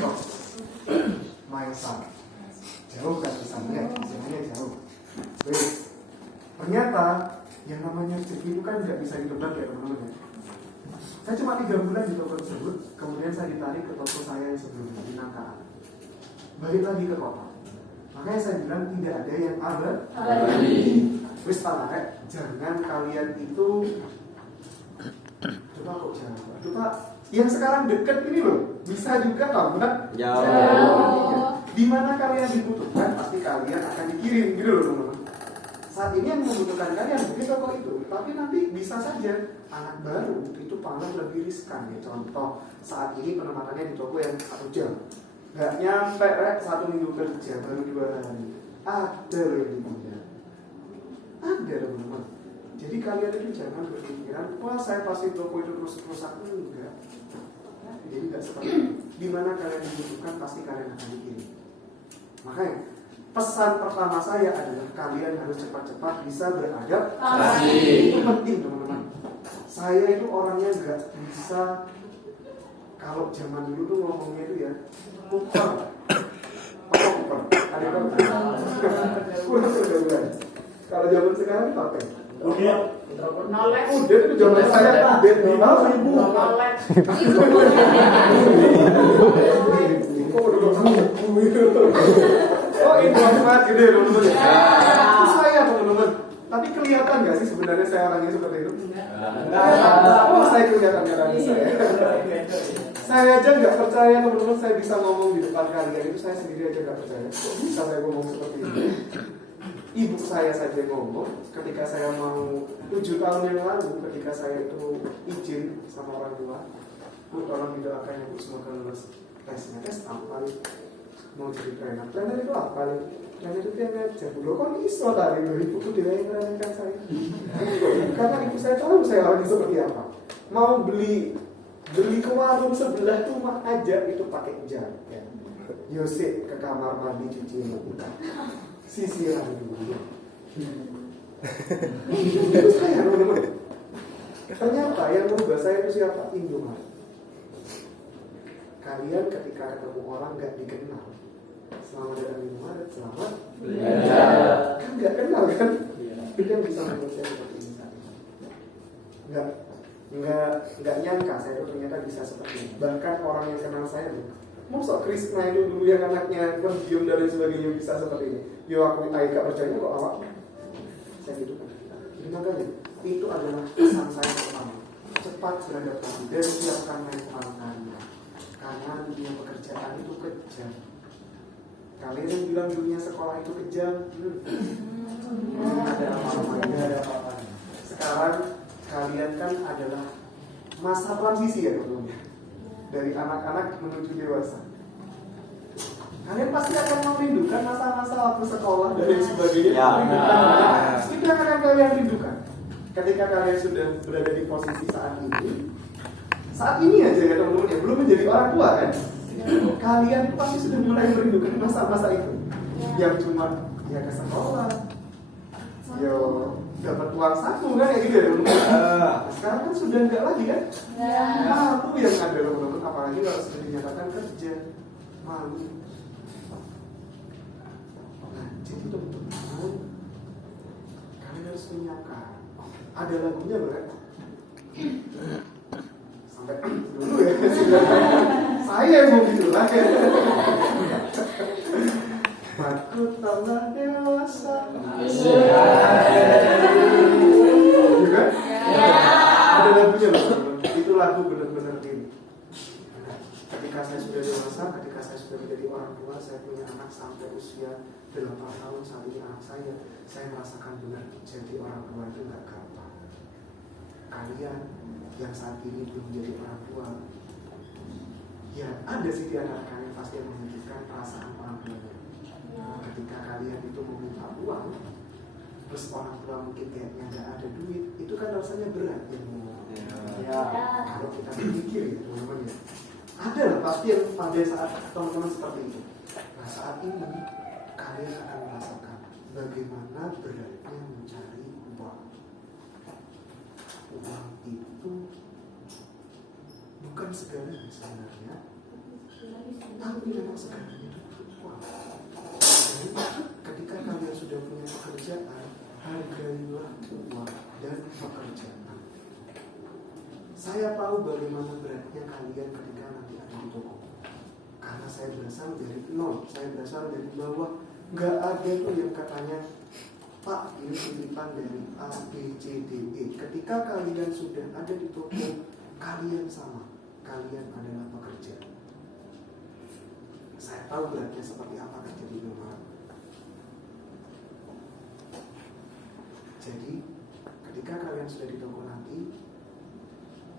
kok my son. Jauh kan misalnya, misalnya jauh. Wes, ternyata yang namanya rezeki itu kan nggak bisa ditebak ya teman-teman. Saya cuma 3 bulan di toko tersebut, kemudian saya ditarik ke toko saya yang sebelumnya di Nangka. Balik lagi ke kota. Makanya saya bilang tidak ada yang abadi. Wis jangan kalian itu coba kok jangan. Coba yang sekarang deket ini loh, bisa juga lambat. Di mana kalian dibutuhkan, pasti kalian akan dikirim gitu loh teman-teman. Saat ini yang membutuhkan kalian mungkin toko itu, tapi nanti bisa saja anak baru itu paling lebih riskan ya. Contoh saat ini penempatannya di toko yang 1 jam, nggak nyampe 1 minggu kerja, baru 2 hari. Ada loh yang dipunya, ada teman-teman. Jadi kalian itu jangan berpikiran, wah saya pasti toko itu terus rusak, enggak. Jadi enggak seperti itu. Di mana kalian dibutuhkan pasti kalian akan dikirim. Makanya pesan pertama saya adalah kalian harus cepat-cepat bisa beradaptasi. Itu penting teman-teman. Saya itu orangnya nggak bisa, kalau zaman dulu tuh ngomongnya itu ya kuper. Apa kuper? Ada kuper. Kalau zaman sekarang pakai. Oke. Nolek. Udah itu zaman saya update 5.000. Nolek. Oh ini banget gitu ya teman-teman. Itu saya teman-teman. Tapi kelihatan nggak sih sebenarnya saya orangnya seperti itu? Oh saya kelihatan orangnya saya. Saya aja nggak percaya teman-teman saya bisa ngomong di depan kalian, itu saya sendiri aja nggak percaya. Kok bisa saya ngomong seperti ini? Ibu saya saja ngomong ketika saya mau 7 tahun yang lalu, ketika saya itu izin sama orang tua, Bu tolong didoakan ya Bu semoga lulus tesnya. Tes apa? Mau jadi trainer. Trainer itu apa? Trainer itu yang ngajar. Loh kok iso tadi ibu itu dia yang trainer saya. Karena ibu saya tahu saya orangnya seperti apa. Mau beli ke warung sebelah rumah aja itu pakai jam. Ya. Yosep ke kamar mandi cuci muka. Sisiran dulu. Itu saya teman-teman. Ternyata yang merubah saya itu siapa? Indomaret. Kalian ketika ketemu orang nggak dikenal, selamat datang di Indomaret, selamat. Kan nggak kenal kan? Itu yang bisa membuat saya seperti ini. Nggak nyangka saya itu ternyata bisa seperti ini. Bahkan orang yang kenal saya tuh, masa Krisna itu dulu yang anaknya pendiam dan sebagainya bisa seperti ini. Yo aku gak percaya kok awak. Saya gitu kan. Jadi makanya itu adalah pesan saya pertama. Cepat beradaptasi dan siapkan mental Anda. Karena dunia pekerjaan itu kejam. Kalian yang bilang dunia sekolah itu kejam, ada apa-apa. Sekarang kalian kan adalah masa transisi ya teman-teman. Dari anak-anak menuju dewasa. Kalian pasti akan merindukan masa-masa waktu sekolah dan sebagainya. Itu yang akan kalian rindukan. Ketika kalian sudah berada di posisi saat ini aja ya teman-teman ya, belum menjadi orang tua kan? Kalian pasti sudah mulai merindukan masa-masa itu. Yang cuma ya ke sekolah, yo dapat uang saku kan ya gitu ya teman-teman. Sekarang kan sudah enggak lagi kan? Malu yang ada teman-teman, apalagi kalau sudah dinyatakan kerja, malu. Nah, jadi teman-teman, kalian harus menyiapkan. Ada lagunya loh kan? Sampai dulu ya. Saya yang mau gitu lah ya. Aku telah dewasa. Juga? Ada lagunya loh teman-teman. Itu lagu benar-benar ini. Ketika saya sudah dewasa, ketika saya sudah menjadi orang tua, saya punya anak sampai usia 8 tahun saat ini anak saya merasakan benar jadi orang tua itu nggak gampang. Kalian yang saat ini belum menjadi orang tua, ya ada sih di antara kalian pasti yang memikirkan perasaan orang tua. Ketika kalian itu meminta uang, terus orang tua mungkin kayaknya nggak ada duit, itu kan rasanya berat ya. Kalau kita berpikir ya teman-teman ya, ada lah pasti yang pada saat teman-teman seperti itu. Nah saat ini kalian akan merasakan bagaimana beratnya mencari uang. Uang itu bukan segalanya sebenarnya. tapi memang segalanya itu uang. Dan ketika kalian sudah punya pekerjaan, hargailah uang dan pekerjaan. Saya tahu bagaimana beratnya kalian ketika nanti ada di toko. Karena saya berasal dari nol, saya berasal dari bawah. Gak ada tuh yang katanya, Pak, ini titipan dari A, B, C, D, E. Ketika kalian sudah ada di toko, kalian sama. Kalian adalah pekerja. Saya tahu beratnya seperti apa kerja di rumah. Jadi, ketika kalian sudah di toko nanti,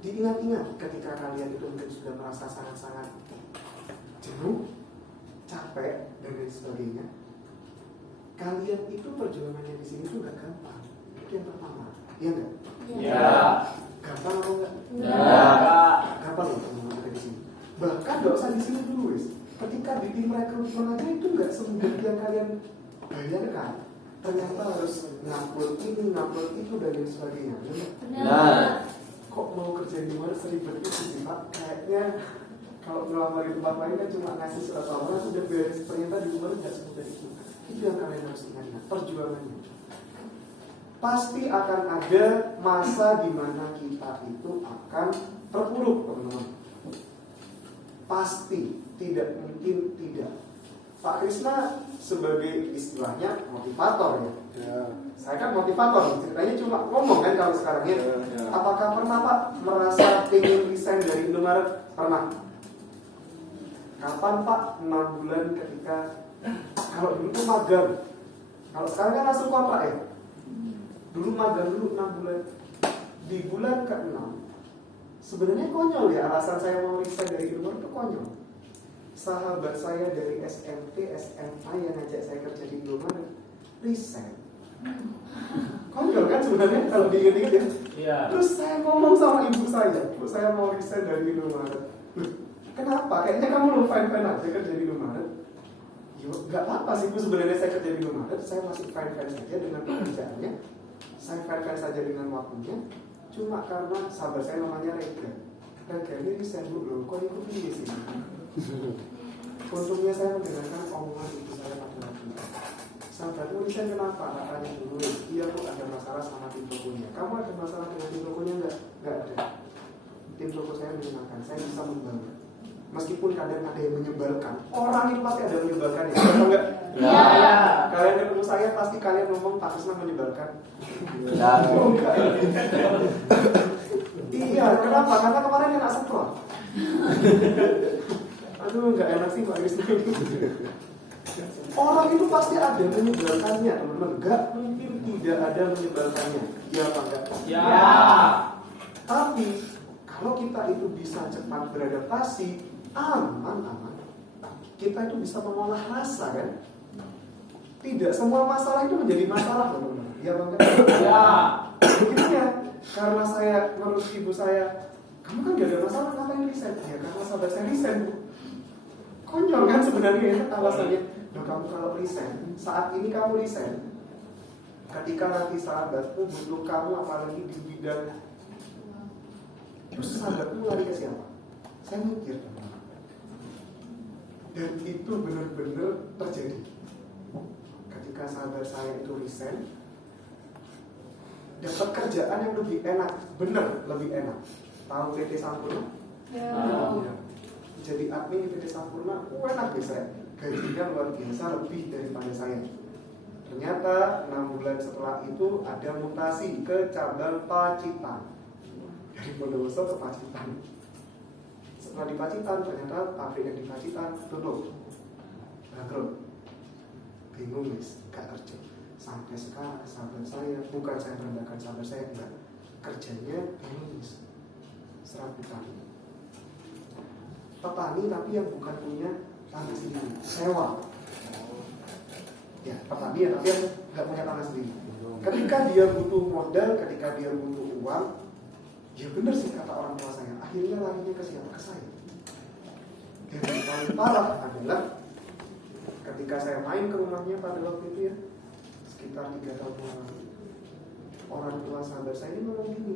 diingat-ingat ketika kalian itu mungkin sudah merasa sangat-sangat jenuh, capek, dan lain sebagainya. Kalian itu perjuangannya di sini tuh gak gampang. Itu yang pertama, iya nggak? Iya. Gampang atau enggak? Iya. Gampang loh teman-teman ada di sini. Bahkan gak usah di sini dulu, wis. Ketika di tim rekrutmen aja itu gak semudah yang kalian bayangkan. Ternyata harus ngupload ini, ngupload itu, dan lain sebagainya. Benar. Kok mau kerja di luar seribet itu sih Pak? Kayaknya kalau ngelamar di tempat lain kan cuma ngasih surat lamaran sudah beres. Ternyata di luar nggak semudah itu. Itu yang kalian harus ingat, perjuangannya. Pasti akan ada masa di mana kita itu akan terpuruk, teman-teman. Pasti, tidak mungkin tidak. Pak Krisna sebagai istilahnya motivator ya. Saya kan motivator, ceritanya cuma ngomong kan kalau sekarang ya. Apakah pernah Pak merasa ingin resign dari Indomaret? Pernah. Kapan Pak? 6 bulan ketika kalau dulu tuh magang. Kalau sekarang kan langsung kontrak ya. Dulu magang dulu 6 bulan. Di bulan ke-6 sebenarnya konyol ya alasan saya mau resign dari Indomaret itu konyol. Sahabat saya dari SMP, SMA yang ngajak saya kerja di Indomaret resign. Konyol kan sebenarnya kalau diingat-ingat ya. Iya. Terus saya ngomong sama ibu saya, Bu, saya mau resign dari Indomaret. Kenapa? Kayaknya kamu lo fine-fine aja kerja di Indomaret. Yo, nggak apa-apa sih Bu, sebenarnya saya kerja di Indomaret, saya masih fine-fine saja dengan pekerjaannya. Saya fine-fine saja dengan waktunya. Cuma karena sahabat saya namanya Rega. Rega ini resign Bu, loh, kok ikut ini sih? Untungnya saya mendengarkan omongan ibu saya pada waktu itu. Sahabatmu resign kenapa? Tanya dulu. Iya Bu, ada masalah sama tim tokonya. Kamu ada masalah dengan tim tokonya enggak? Enggak ada. Tim toko saya menyenangkan, saya bisa membangun. Meskipun kadang ada yang menyebalkan. Orang itu pasti ada yang menyebalkan ya, atau enggak? Ya. Kalian ketemu saya pasti kalian ngomong Pak Krisna menyebalkan. Ya. Oh, enggak. Iya, kenapa? Karena kemarin enak sekolah. Aduh, enggak enak sih Pak Krisna. Orang itu pasti ada menyebalkannya, teman-teman. Enggak mungkin tidak ada menyebalkannya. Ya apa enggak? Ya. Tapi kalau kita itu bisa cepat beradaptasi, aman. Kita itu bisa mengolah rasa kan? Tidak semua masalah itu menjadi masalah, teman-teman. Ya apa enggak? Ya. Begini ya, karena saya ngurus ibu saya, kamu kan gak ada masalah, ngapain resign? Ya karena sahabat saya resign, Bu. Konyol kan sebenarnya ya alasannya. Loh, kamu kalau resign, saat ini kamu resign, ketika nanti sahabatmu butuh kamu apalagi di bidang, terus sahabatmu lari ke siapa? Saya mikir, dan itu benar-benar terjadi. Ketika sahabat saya itu resign, dapat kerjaan yang lebih enak, bener lebih enak. Tahu PT Sampurna? Ya. Jadi admin di PT Sampurna, enak ya saya. Gajinya luar biasa, lebih daripada saya. Ternyata 6 bulan setelah itu ada mutasi ke cabang Pacitan. Dari Bondowoso ke Pacitan. Setelah di Pacitan, ternyata pabrik yang di Pacitan tutup, bangkrut. Bingung guys, gak kerja. Sampai sekarang sahabat saya, bukan saya merendahkan sahabat saya, enggak, kerjanya bingung, serabutan. Petani tapi yang bukan punya tanah sendiri, sewa. Ya, petani ya tapi yang nggak punya tanah sendiri. Ketika dia butuh modal, ketika dia butuh uang, ya benar sih kata orang tua saya, akhirnya larinya ke siapa? Ke saya. Dan yang paling parah adalah ketika saya main ke rumahnya pada waktu itu ya, sekitar 3 tahun yang lalu, orang tua sahabat saya ini ngomong gini,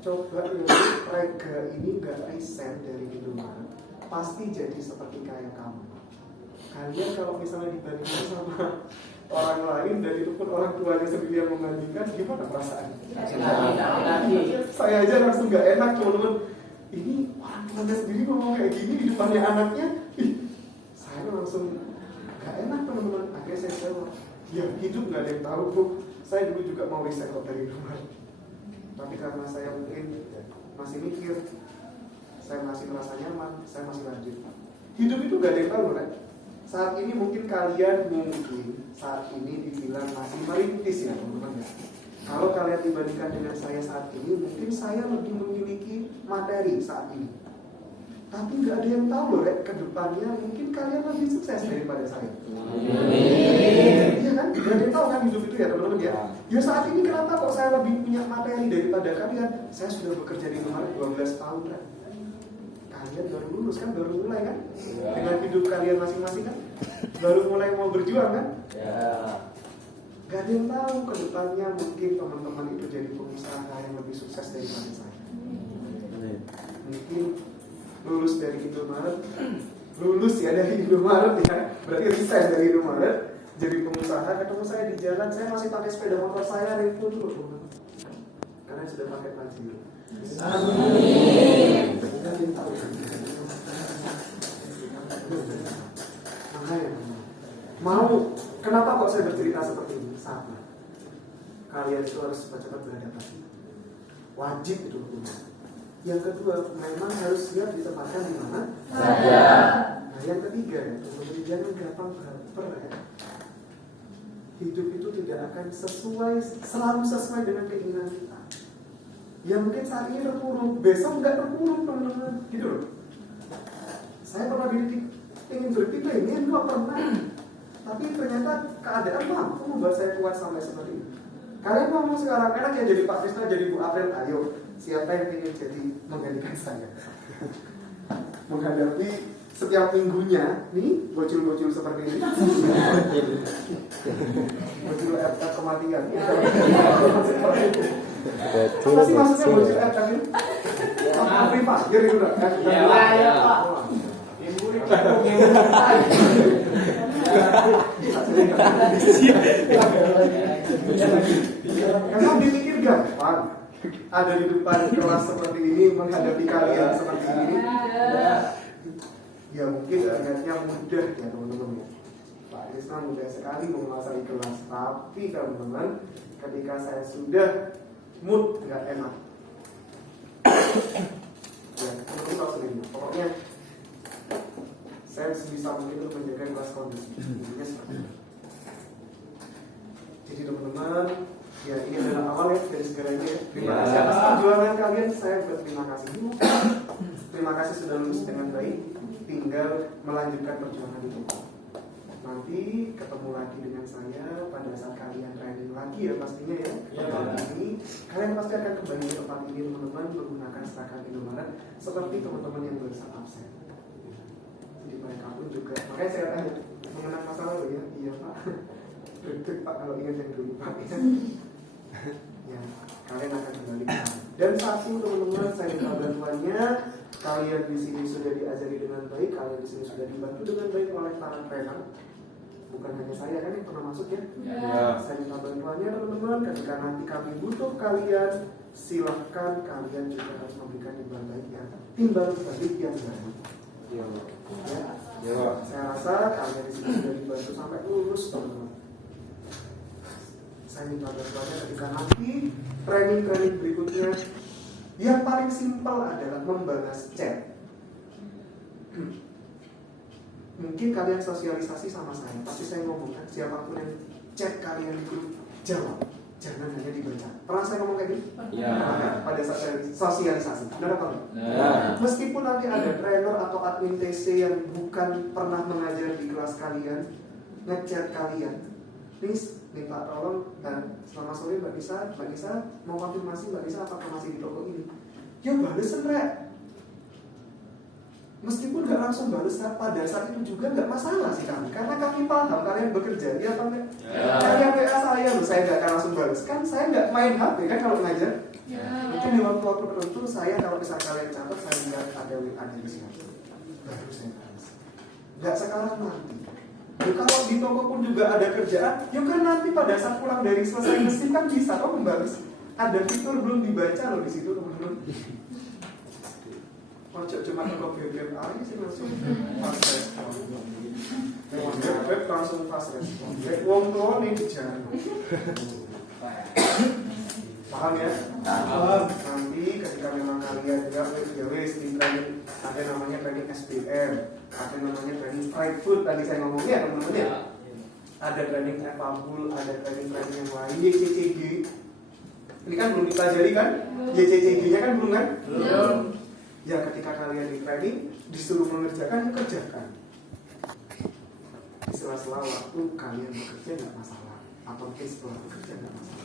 coba ya Rega ini gak resign dari Indomaret, pasti jadi seperti kayak kamu. Kalian kalau misalnya dibandingkan sama orang lain dan itu pun orang tuanya sendiri yang membandingkan, gimana perasaan? Saya aja langsung gak enak, teman-teman. Ini orang tuanya sendiri ngomong kayak gini di depannya anaknya. Saya langsung gak enak, teman-teman. Akhirnya saya jawab, ya hidup gak ada yang tahu, Bu. Saya dulu juga mau resign kok dari rumah. Tapi karena saya mungkin masih mikir, saya masih merasa nyaman, saya masih lanjut. Hidup itu gak ada yang tahu, kan? Saat ini mungkin kalian saat ini dibilang masih merintis ya, teman-teman ya. Kalau kalian dibandingkan dengan saya saat ini, mungkin saya lebih memiliki materi saat ini. Tapi nggak ada yang tahu loh, ke depannya mungkin kalian lebih sukses daripada saya. Iya kan? Nggak ada yang tahu kan hidup itu ya, teman-teman ya. Ya saat ini kenapa kok saya lebih punya materi daripada kalian? Saya sudah bekerja di rumah 12 tahun kan. Kalian baru lulus kan, baru mulai kan? Dengan hidup kalian masing-masing kan? Baru mulai mau berjuang kan? Gak ada yang tahu ke depannya mungkin teman-teman itu jadi pengusaha yang lebih sukses daripada saya. Mungkin lulus dari Indomaret, lulus ya dari Indomaret ya, berarti resign dari Indomaret, jadi pengusaha, ketemu saya di jalan, saya masih pakai sepeda motor saya Revo dulu, teman-teman. Karena sudah pakai Pajero. Amin. Gak ada yang tahu. Makanya mau, kenapa kok saya bercerita seperti ini? Sama, kalian itu harus cepat-cepat beradaptasi. Wajib itu hukumnya. Yang kedua, memang harus siap ditempatkan di mana? Saja. Nah, yang ketiga, jangan gampang baper ya. Hidup itu tidak akan selalu sesuai dengan keinginan kita. Ya mungkin saat ini terpuruk, besok nggak terpuruk, teman-teman. Gitu loh. Saya pernah ingin berpikir ini juga pernah. Tapi ternyata keadaan mampu membuat saya kuat sampai seperti ini. Kalian ngomong sekarang, enak ya jadi Pak Krisna, jadi Bu April, ayo. Siapa yang ingin jadi menggantikan saya? Menghadapi setiap minggunya, nih bocil-bocil seperti ini. Bocil RT kematian. Apa sih maksudnya bocil RT ini? April Pak, jadi udah. Iya Pak. Emang dipikir gampang ada di depan kelas seperti ini menghadapi kalian seperti ini? Ya mungkin terlihatnya mudah ya teman-teman ya. Pak Krisna mudah sekali menguasai kelas, tapi teman-teman ketika saya sudah mood nggak enak, ya teman-teman tahu sendiri. Pokoknya saya sebisa mungkin untuk menjaga kelas kondisi. Intinya seperti itu. Jadi teman-teman, ya ini adalah awal ya dari segalanya ya. Terima kasih atas perjuangan kalian. Saya berterima kasih dulu. Terima kasih sudah lulus dengan baik. Tinggal melanjutkan perjuangan itu. Nanti ketemu lagi dengan saya pada saat kalian training lagi ya pastinya ya. Ini kalian pasti akan kembali ke tempat ini teman-teman menggunakan seragam Indomaret seperti teman-teman yang barusan absen. Jadi mereka pun juga. Makanya saya tanya mengenang masa lalu ya. Iya Pak. Deg-deg Pak kalau ingat yang dulu Pak ya, kalian akan kembali ke sana. Dan satu teman-teman, saya minta bantuannya. Kalian di sini sudah diajari dengan baik, kalian di sini sudah dibantu dengan baik oleh para trainer. Bukan hanya saya kan yang pernah masuk ya. Saya minta bantuannya teman-teman. Ketika nanti kami butuh kalian, silahkan kalian juga harus memberikan imbal baik ya. Timbal balik yang baik. Ya. Saya rasa kalian di sini sudah dibantu sampai lulus teman-teman. Saya minta bantuannya ketika nanti training-training berikutnya. Yang paling simpel adalah membalas chat. Mungkin kalian sosialisasi sama saya, pasti saya ngomongkan siapapun yang chat kalian itu jawab, jangan hanya dibaca. Pernah saya ngomong kayak gitu? Ya. Pada saat saya sosialisasi, benar apa enggak? Ya. Meskipun nanti ada trainer atau admin TC yang bukan pernah mengajar di kelas kalian, ngechat kalian, please minta tolong dan selamat sore Mbak Nisa mau konfirmasi Mbak Nisa apakah masih di toko ini? Ya balesan rek. Meskipun nggak langsung bales pada saat itu juga nggak masalah sih kami, karena kami paham kalian bekerja, ya apa enggak? Kalian WA saya loh, saya nggak akan langsung bales kan, saya nggak main HP kan kalau ngajar. Mungkin di waktu-waktu tertentu saya kalau bisa kalian catat saya lihat ada WA di sini. baru saya bahas. Nggak sekarang, nanti. Ya, kalau di toko pun juga ada kerjaan, ya kan nanti pada saat pulang dari selesai mesin kan bisa kok membalas. Ada fitur belum dibaca loh di situ teman-teman. Ojo cuma toko BBM aja sih langsung fast respon. Web langsung fast respon. Wong tua nih jangan. Paham ya? Paham. Nanti ketika memang kalian ya wes di training ada namanya training SPM, ada namanya training fried food tadi saya ngomongnya teman-teman ya. Ada training Epabul, ada training yang lain YCCG. Ini kan belum dipelajari kan? YCCG-nya kan belum kan? Belum. Ya ketika kalian di training disuruh mengerjakan, ya kerjakan. Di sela-sela waktu kalian bekerja nggak masalah, atau mungkin setelah bekerja nggak masalah.